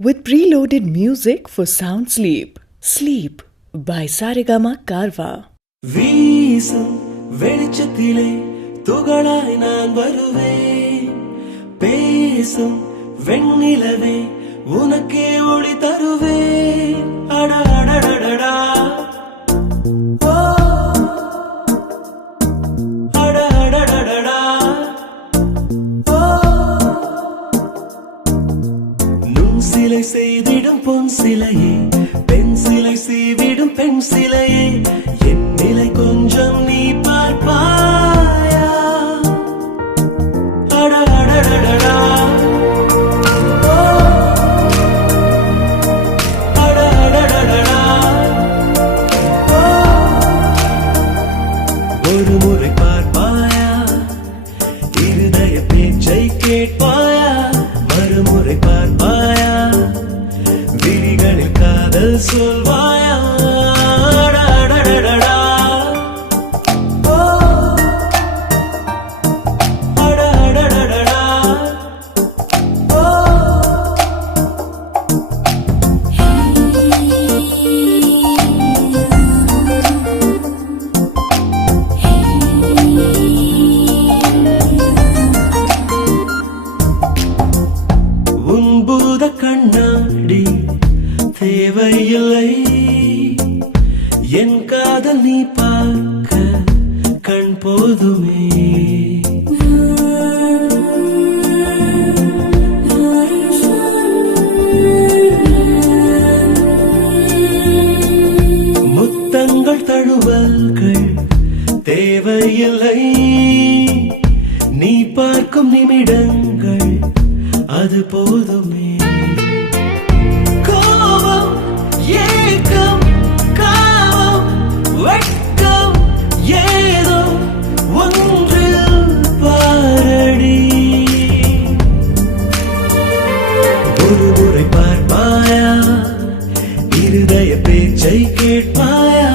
With preloaded music for sound sleep. Sleep by Saregama Karva. வீசும் வெளிச்சத்திலே துகளாய் நான் வருவேன். பேசும் வெண்ணிலவே உனக்கே ஒளி தருவேன். அடடடடடா அடடடடடா நுண் சிலை செய்திடும் பொன் சிலையே, பெண் சிலை செய்விடும் பெண் சிலையே, என் நிலை கொஞ்சம் நீ பார்ப்பாயா? அடடடடடா அடடடடடா ஒரு முறை பார்ப்பாயா? இருதய பேச்சை கேட்பாயா? மறுமுறை பார்ப்பாயா? விழிகளில் காதல் சொல்வாயா? அடடடடடா அடடடடடா உன் பூத கண்ணாடி தேவையில்லை, என் காதல் நீ பார்க்க கண் போதுமே. முத்தங்கள் தழுவல்கள் தேவையில்லை, நீ பார்க்கும் நிமிடங்கள் அது போதுமே. கோபம் ஏக்கம் காமம் வெட்கம் ஏதோ ஒன்றில் பாரடி. ஒரு முறை பார்ப்பாயா? இருதய பேச்சை கேட்பாயா?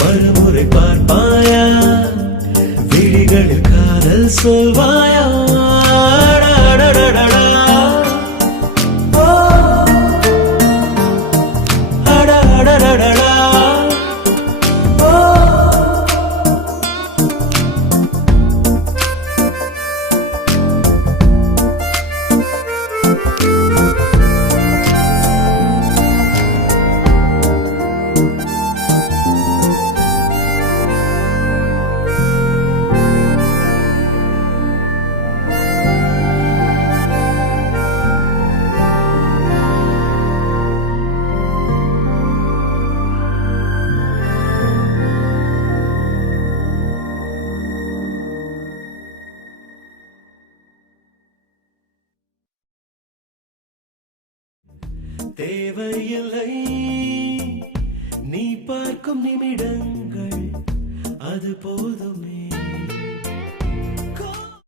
மறுமுறை பார்ப்பாயா? விழிகளில் காதல் சொல்வாயா? அடடடடடா அடடடடடா தேவையில்லை, நீ பார்க்கும் நிமிடங்கள் அது போதுமே.